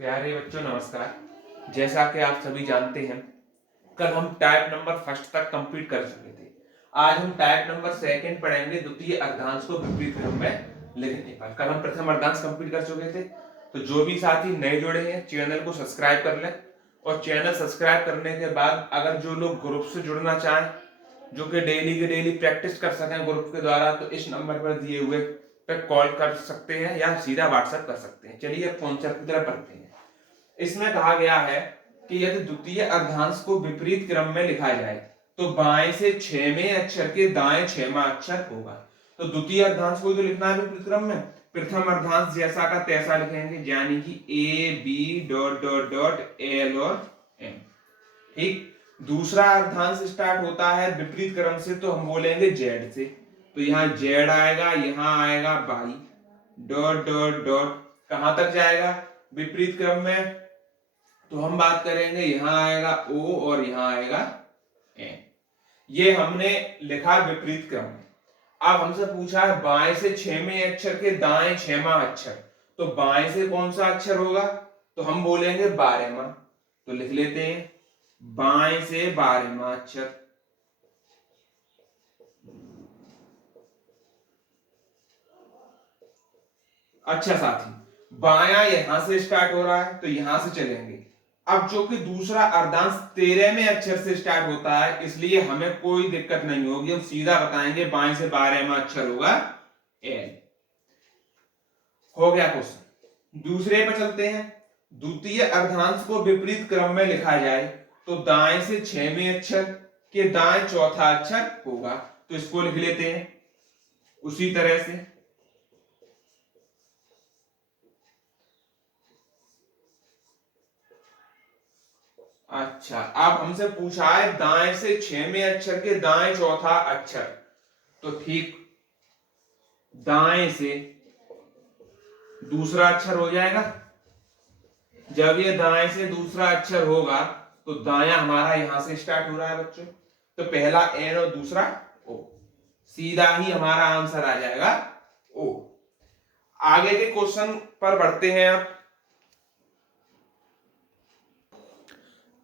प्यारे बच्चों नमस्कार। जैसा कि आप सभी जानते हैं, कल हम टाइप नंबर फर्स्ट तक कंप्लीट कर चुके थे। आज हम टाइप नंबर सेकंड पढ़ेंगे, द्वितीय अर्धांश को विपरीत क्रम में लिखने पर। कल हम प्रथम अर्धांश कंप्लीट कर चुके थे। तो जो भी साथी नए जुड़े हैं, चैनल को सब्सक्राइब कर लें। और चैनल सब्सक्राइब करने के बाद अगर जो लोग ग्रुप से जुड़ना चाहें, जो कि डेली के डेली प्रैक्टिस कर सकें ग्रुप के द्वारा, तो इस नंबर पर दिए हुए पे कॉल कर सकते हैं या सीधा व्हाट्सएप कर सकते हैं। चलिए अब कॉन्सेप्ट की तरफ बढ़ते हैं। इसमें कहा गया है कि यदि द्वितीय अर्धांश को विपरीत क्रम में लिखा जाए तो बाएं से 6वें अक्षर के दाएं 6वां अक्षर होगा। तो द्वितीय अर्धांश को जो लिखना है विपरीत क्रम में, प्रथम अर्धांश जैसा का तैसा लिखेंगे, यानी कि A B dot dot dot L और एम। ठीक। दूसरा अर्धांश स्टार्ट होता है विपरीत क्रम से, तो हम बोलेंगे जेड से। तो यहाँ जेड आएगा, यहाँ आएगा वाई डॉट डॉट डॉट, कहां तक जाएगा विपरीत क्रम में, तो हम बात करेंगे यहां आएगा ओ और यहां आएगा एन। ये हमने लिखा विपरीत क्रम में। अब हमसे पूछा है बाएं से 6वें अक्षर के दाएं 6वां अक्षर, तो बाएं से कौन सा अक्षर होगा, तो हम बोलेंगे 12वां। तो लिख लेते हैं बाएं से 12वां अक्षर। अच्छा साथी, बायां यहां से स्टार्ट हो रहा है, तो यहां से चलेंगे। अब जो कि दूसरा अर्धांश 13वें अक्षर से स्टार्ट होता है, इसलिए हमें कोई दिक्कत नहीं होगी, हम सीधा बताएंगे बाएं से 12वां अक्षर होगा एल। हो गया क्वेश्चन। दूसरे पे चलते हैं। द्वितीय अर्धांश को विपरीत क्रम में लिखा जाए तो दाएं से 6वें अक्षर के दाएं चौथा अक्षर होगा। तो इसको लिख लेते हैं उसी तरह से। अच्छा, अब हमसे पूछा है दाएं से 6वें अक्षर के दाएं चौथा अक्षर, तो ठीक दाएं से दूसरा अक्षर हो जाएगा। जब ये दाएं से दूसरा अक्षर होगा तो दाया हमारा यहां से स्टार्ट हो रहा है बच्चों, तो पहला एन और दूसरा ओ, सीधा ही हमारा आंसर आ जाएगा ओ। आगे के क्वेश्चन पर बढ़ते हैं। अब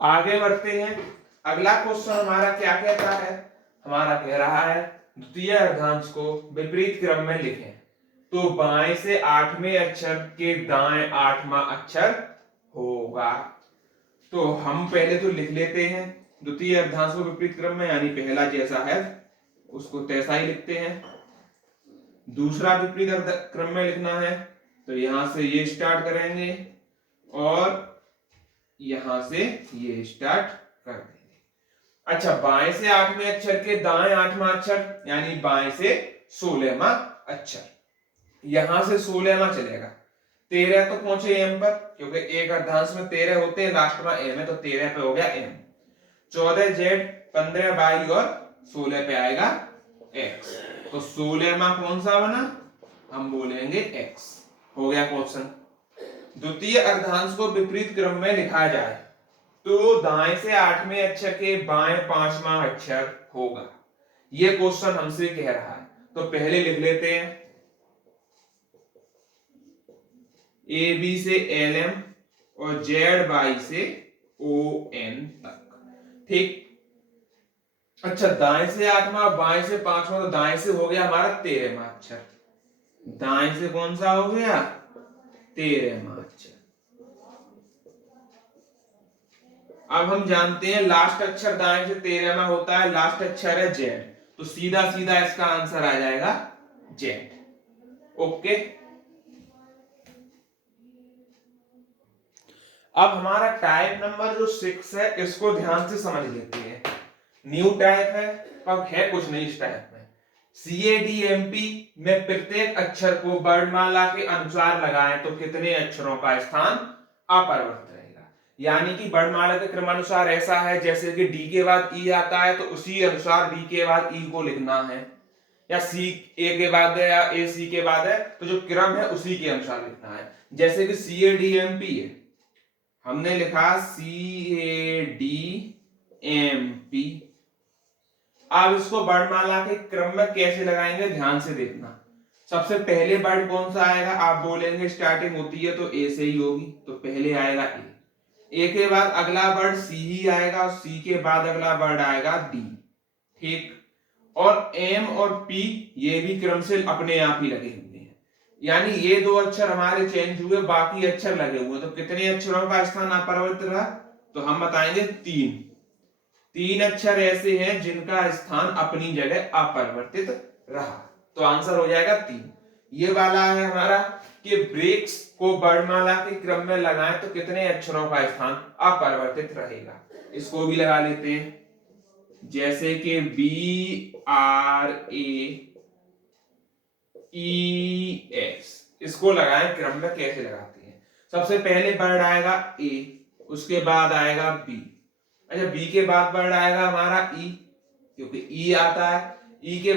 आगे बढ़ते हैं। अगला क्वेश्चन हमारा क्या कहता है, हमारा कह रहा है द्वितीय अर्धांश को विपरीत क्रम में लिखें तो बाएं से 8वें अक्षर के दाएं 8वां अक्षर होगा। तो हम पहले तो लिख लेते हैं द्वितीय अर्धांश को विपरीत क्रम में, यानी पहला जैसा है उसको तैसा ही लिखते हैं। दूसरा विपरीत क्रम में लिखना है तो यहां से ये स्टार्ट करेंगे और यहां से ये स्टार्ट कर देंगे। अच्छा, बाएं से 8वें अक्षर के दाएं 8वां अक्षर, यानी बाएं से 16वां अक्षर, यहां से 16वां चलेगा। 13 तो पहुंचे एम पर, क्योंकि एक अर्धांश में 13 होते हैं, लास्ट में एम है, तो 13 पे हो गया एम। 14 जेड, 15 वाई और 16 पे आएगा एक्स। तो 16वां कौन सा बना, हम बोलेंगे एक्स। हो गया क्वेश्चन। द्वितीय अर्धांश को विपरीत क्रम में लिखा जाए तो दाएं से 8वें अक्षर के बाएं 5वां अक्षर होगा। यह क्वेश्चन हमसे कह रहा है, तो पहले लिख लेते हैं ए बी से एल एम और जेड वाई से ओ एन तक। ठीक। अच्छा, दाएं से 8वां बाएं से 5वां, तो दाएं से हो गया हमारा 13वां अक्षर। दाएं से कौन सा हो गया, 13वां अक्षर। अब हम जानते हैं लास्ट अक्षर दाएं से 13वां होता है, लास्ट अक्षर है जेड, तो सीधा सीधा इसका आंसर आ जाएगा जेड। ओके। अब हमारा टाइप नंबर जो 6 है, इसको ध्यान से समझ लेते हैं। न्यू टाइप है, अब है कुछ नहीं इस टाइप में। CADMP में प्रत्येक अक्षर को वर्णमाला के अनुसार लगाएं तो कितने अक्षरों का स्थान अपरिवर्तित रहेगा। यानी कि वर्णमाला के क्रमानुसार ऐसा है, जैसे कि डी के बाद ई आता है तो उसी अनुसार डी के बाद ई को लिखना है, या सी ए के बाद है या ए सी के बाद है, तो जो क्रम है उसी के अनुसार लिखना है। जैसे कि CADMP है, हमने लिखा CADMP। अब इसको वर्णमाला के क्रम में कैसे लगाएंगे, ध्यान से देखना। सबसे पहले वर्ड कौन सा आएगा? आप बोलेंगे स्टार्टिंग होती है तो ए से ही होगी, तो पहले आएगा ए के बाद अगला वर्ड सी ही आएगा, और सी के बाद अगला वर्ड आएगा डी। ठीक, और एम और पी ये भी क्रम से अपने आप ही लगे हुए हैं, यानी ये दो अक्षर हमारे चेंज हुए, बाकी अक्षर लगे हुए। तो कितने अक्षरों का स्थान अपरिवर्तित रहा? तो हम बताएंगे तीन अक्षर ऐसे हैं जिनका स्थान अपनी जगह अपरिवर्तित रहा, तो आंसर हो जाएगा 3। ये वाला है हमारा कि ब्रेक्स को वर्णमाला के क्रम में लगाएं तो कितने अक्षरों का स्थान अपरिवर्तित रहेगा। इसको भी लगा लेते हैं, जैसे कि BRAES, इसको लगाएं क्रम में, कैसे लगाते हैं? सबसे पहले वर्ड आएगा ए, उसके बाद आएगा बी। अच्छा, बी के बाद वर्ड आएगा हमारा ई, क्योंकि ई आता है। ई के